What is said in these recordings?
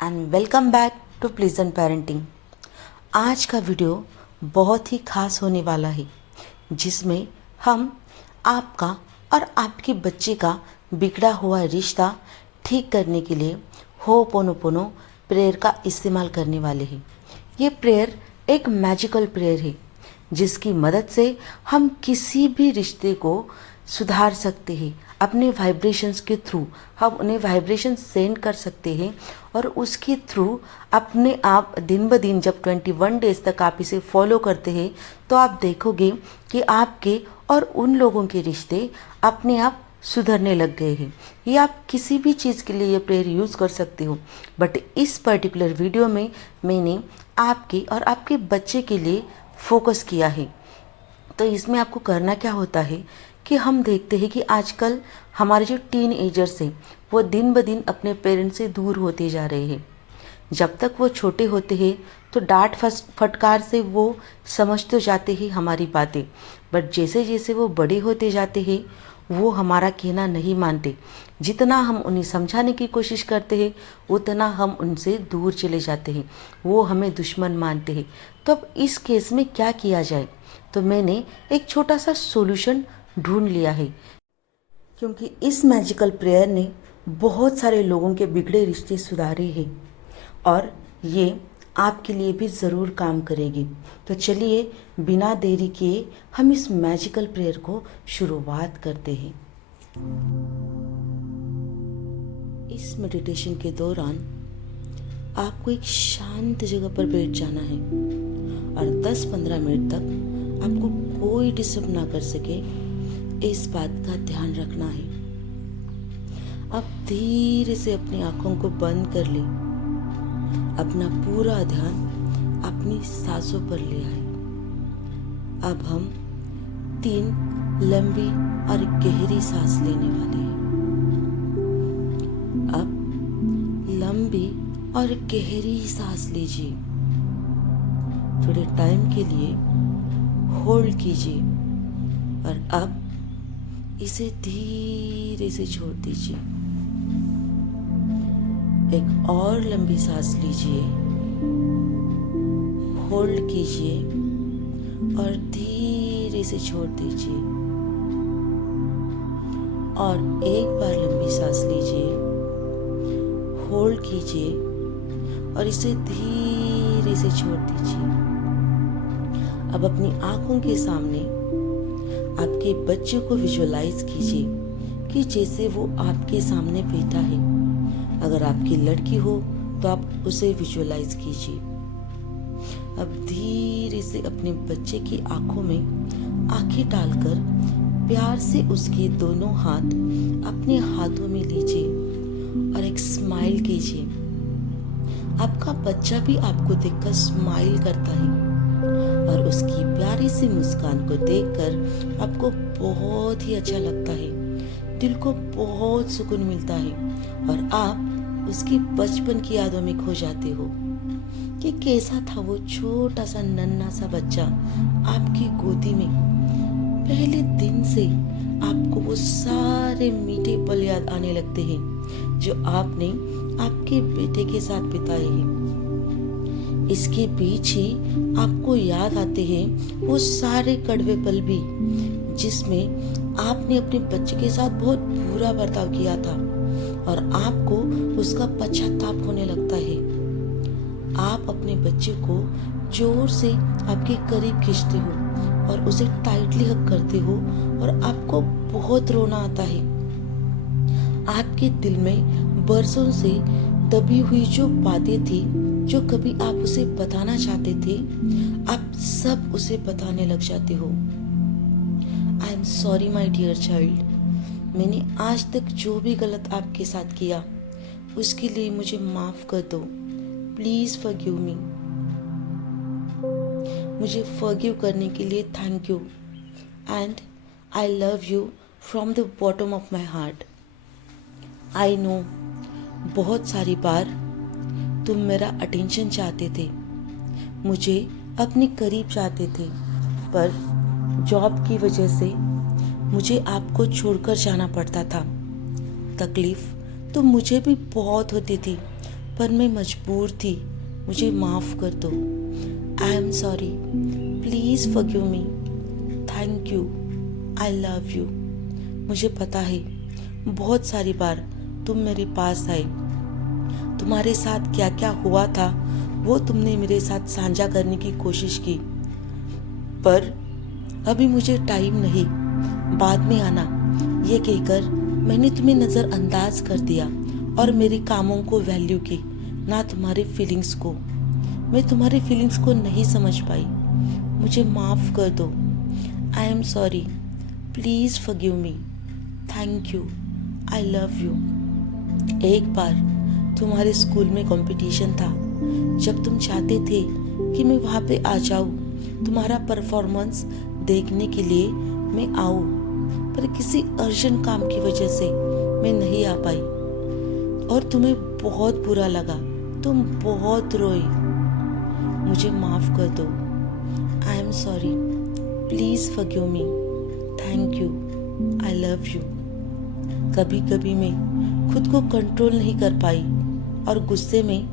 And welcome back to pleasant parenting. आज का video बहुत ही खास होने वाला है, जिसमें हम आपका और आपके बच्चे का बिगड़ा हुआ रिश्ता ठीक करने के लिए होपोनोपोनो प्रेयर का इस्तेमाल करने वाले हैं। ये प्रेयर एक मैजिकल प्रेयर है, जिसकी मदद से हम किसी भी रिश्ते को सुधार सकते हैं। अपने वाइब्रेशंस के थ्रू हम उन्हें वाइब्रेशन सेंड कर सकते हैं और उसके थ्रू अपने आप दिन ब दिन जब 21 डेज तक आप इसे फॉलो करते हैं तो आप देखोगे कि आपके और उन लोगों के रिश्ते अपने आप सुधरने लग गए हैं। ये आप किसी भी चीज़ के लिए ये प्रेयर यूज़ कर सकते हो, बट इस पर्टिकुलर वीडियो में मैंने आपके और आपके बच्चे के लिए फोकस किया है। तो इसमें आपको करना क्या होता है कि हम देखते हैं कि आजकल हमारे जो टीन एजर्स हैं वो दिन ब दिन अपने पेरेंट्स से दूर होते जा रहे हैं। जब तक वो छोटे होते हैं तो डांट फटकार से वो समझ तो जाते हैं हमारी बातें, बट जैसे जैसे वो बड़े होते जाते हैं वो हमारा कहना नहीं मानते। जितना हम उन्हें समझाने की कोशिश करते हैं उतना हम उनसे दूर चले जाते हैं, वो हमें दुश्मन मानते हैं। तो अब इस केस में क्या किया जाए, तो मैंने एक छोटा सा सॉल्यूशन ढूंढ लिया है, क्योंकि इस मैजिकल प्रेयर ने बहुत सारे लोगों के बिगड़े रिश्ते सुधारे हैं और ये आपके लिए भी ज़रूर काम करेगी। तो चलिए बिना देरी किए हम इस मैजिकल प्रेयर को शुरुआत करते हैं। इस मेडिटेशन के दौरान आपको एक शांत जगह पर बैठ जाना है और 10-15 मिनट तक आपको कोई डिस्टर्ब ना कर सके, इस बात का ध्यान रखना है। अब धीरे से अपनी आंखों को बंद कर ले, अपना पूरा ध्यान अपनी सांसों पर ले आए। अब हम 3 लंबी और गहरी सांस लेने वाले हैं। अब लंबी और गहरी सांस लीजिए, थोड़े टाइम के लिए होल्ड कीजिए और अब इसे धीरे से छोड़ दीजिए। एक और लंबी सांस लीजिए, होल्ड कीजिए और धीरे से छोड़ दीजिए। और एक बार लंबी सांस लीजिए, होल्ड कीजिए और इसे धीरे से छोड़ दीजिए। अब अपनी आंखों के सामने आपके बच्चे को विजुअलाइज कीजिए कि जैसे वो आपके सामने बैठा है। अगर आपकी लड़की हो तो आप उसे विजुअलाइज कीजिए। अब धीरे से अपने बच्चे की आंखों में आंखें डालकर प्यार से उसके दोनों हाथ अपने हाथों में लीजिए और एक स्माइल कीजिए। आपका बच्चा भी आपको देखकर स्माइल करता है और उसकी प्यारी सी मुस्कान को देखकर आपको बहुत ही अच्छा लगता है, दिल को बहुत सुकून मिलता है और आप उसकी बचपन की यादों में खो जाते हो कि कैसा था वो छोटा सा नन्हा सा बच्चा आपकी गोदी में। पहले दिन से आपको वो सारे मीठे पल याद आने लगते हैं जो आपने आपके बेटे के साथ बिताए हैं। इसके बीच ही आपको याद आते हैं वो सारे कड़वे पल भी जिसमें आपने अपने बच्चे के साथ बहुत बुरा बर्ताव किया था और आपको उसका पश्चाताप होने लगता है। आप अपने बच्चे को जोर से आपके करीब खींचते हो और उसे टाइटली हग करते हो और आपको बहुत रोना आता है। आपके दिल में बरसों से दबी हुई जो बातें थी जो कभी आप उसे बताना चाहते थे, आप सब उसे बताने लग जाते हो। I am sorry my dear child, मैंने आज तक जो भी गलत आपके साथ किया उसके लिए मुझे माफ कर दो। Please forgive me. मुझे फॉरगिव करने के लिए thank you and I love you from the bottom of my heart. I know बहुत सारी बार तुम मेरा अटेंशन चाहते थे, मुझे अपने करीब चाहते थे, पर जॉब की वजह से मुझे आपको छोड़कर जाना पड़ता था। तकलीफ तो मुझे भी बहुत होती थी, पर मैं मजबूर थी। मुझे माफ़ कर दो। आई am sorry, please forgive me. Thank you, I love you. मुझे पता है बहुत सारी बार तुम मेरे पास आए, तुम्हारे साथ क्या क्या हुआ था वो तुमने मेरे साथ साझा करने की कोशिश की, पर अभी मुझे टाइम नहीं, बाद में आना, ये कहकर मैंने तुम्हें नज़रअंदाज कर दिया और मेरे कामों को वैल्यू की, ना तुम्हारे फीलिंग्स को। मैं तुम्हारी फीलिंग्स को नहीं समझ पाई। मुझे माफ़ कर दो। आई am sorry, please forgive me. Thank you, I love you. एक बार तुम्हारे स्कूल में कंपटीशन था, जब तुम चाहते थे कि मैं वहाँ पे आ जाऊँ, तुम्हारा परफॉर्मेंस देखने के लिए मैं आऊँ, पर किसी अर्जेंट काम की वजह से मैं नहीं आ पाई और तुम्हें बहुत बुरा लगा, तुम बहुत रोई। मुझे माफ़ कर दो। आई am sorry, please forgive me. Thank you, I love you. कभी कभी मैं खुद को कंट्रोल नहीं कर पाई और गुस्से में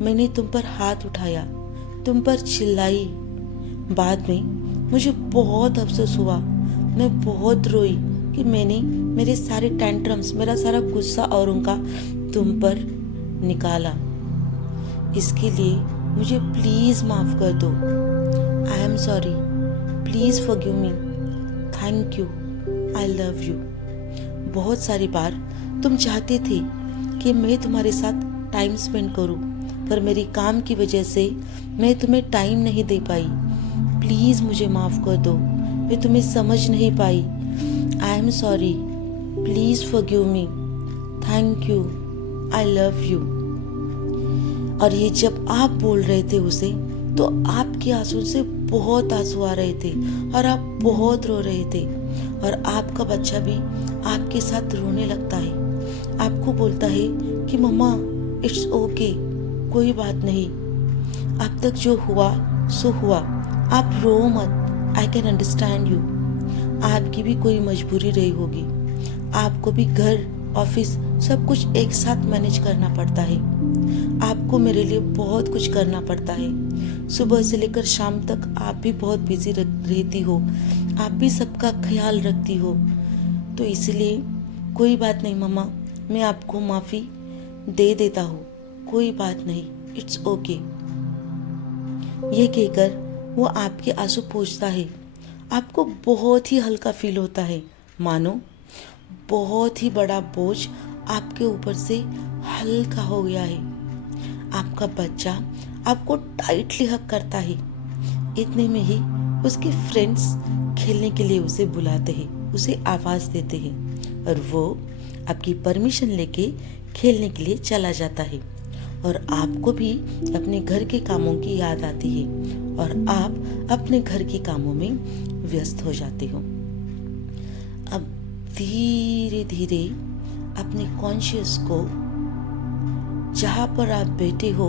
मैंने तुम पर हाथ उठाया, तुम पर चिल्लाई। बाद में मुझे बहुत अफसोस हुआ, मैं बहुत रोई कि मैंने मेरे सारे टेंट्रम्स, मेरा सारा गुस्सा और उनका तुम पर निकाला। इसके लिए मुझे प्लीज़ माफ़ कर दो। आई am sorry, please forgive me. Thank you, I love you. बहुत सारी बार तुम चाहते थे कि मैं तुम्हारे साथ टाइम स्पेंड करूं, पर मेरी काम की वजह से मैं तुम्हें टाइम नहीं दे पाई। प्लीज़ मुझे माफ़ कर दो, मैं तुम्हें समझ नहीं पाई। I am sorry, please forgive me. Thank you, I love you. और ये जब आप बोल रहे थे उसे, तो आपके आंसू से बहुत आंसू आ रहे थे और आप बहुत रो रहे थे, और आपका बच्चा भी आपके साथ रोने लगता है, आपको बोलता है कि मम्मा इट्स ओके, कोई बात नहीं, अब तक जो हुआ सो हुआ, आप रो मत, आई कैन अंडरस्टैंड यू। आपकी भी कोई मजबूरी रही होगी, आपको भी घर ऑफिस सब कुछ एक साथ मैनेज करना पड़ता है, आपको मेरे लिए बहुत कुछ करना पड़ता है। सुबह से लेकर शाम तक आप भी बहुत बिजी रहती हो, आप भी सबका ख्याल रखती हो, तो इसलिए कोई बात नहीं मम्मा, मैं आपको माफ़ी दे देता हूँ, कोई बात नहीं, इट्स ओके। ये कहकर वो आपके आंसू पोंछता है। आपको बहुत ही हल्का फील होता है, मानो बहुत ही बड़ा बोझ आपके ऊपर से हल्का हो गया है। आपका बच्चा आपको टाइटली हग करता है। इतने में ही उसके फ्रेंड्स खेलने के लिए उसे बुलाते हैं, उसे आवाज़ देते हैं, और वो आपकी परमिशन लेके खेलने के लिए चला जाता है, और आपको भी अपने घर के कामों की याद आती है और आप अपने घर के कामों में व्यस्त हो जाते हो। अब धीरे धीरे अपने कॉन्शियस को जहाँ पर आप बैठे हो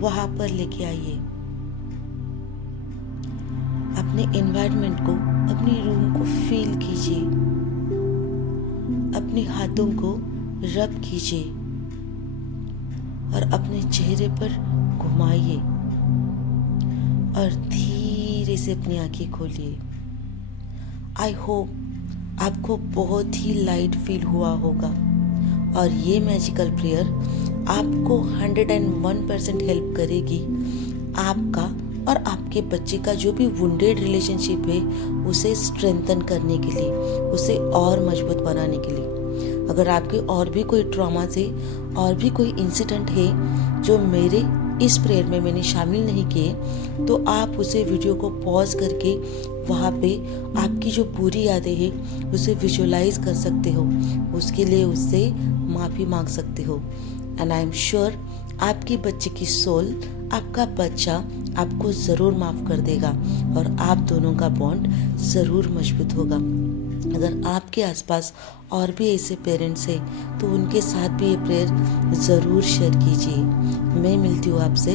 वहाँ पर लेके आइए। अपने एनवायरनमेंट को, अपने रूम को फील कीजिए, अपने हाथों को रब कीजिए और अपने चेहरे पर घुमाइए और धीरे से अपनी आंखें खोलिए। आई होप आपको बहुत ही लाइट फील हुआ होगा और ये मैजिकल प्रेयर आपको 101% हेल्प करेगी आपका और आपके बच्चे का जो भी वुंडेड रिलेशनशिप है उसे स्ट्रेंथन करने के लिए, उसे और मजबूत बनाने के लिए। अगर आपके और भी कोई ट्रॉमास है और भी कोई इंसिडेंट है जो मेरे इस प्रेयर में मैंने शामिल नहीं किए, तो आप उसे वीडियो को पॉज करके वहाँ पे आपकी जो बुरी यादें हैं उसे विजुअलाइज कर सकते हो, उसके लिए उससे माफ़ी मांग सकते हो। एंड आई एम श्योर आपके बच्चे की सोल, आपका बच्चा आपको ज़रूर माफ़ कर देगा और आप दोनों का बॉन्ड ज़रूर मजबूत होगा। अगर आपके आसपास और भी ऐसे पेरेंट्स हैं तो उनके साथ भी ये प्रेयर ज़रूर शेयर कीजिए। मैं मिलती हूँ आपसे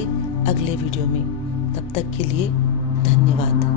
अगले वीडियो में, तब तक के लिए धन्यवाद।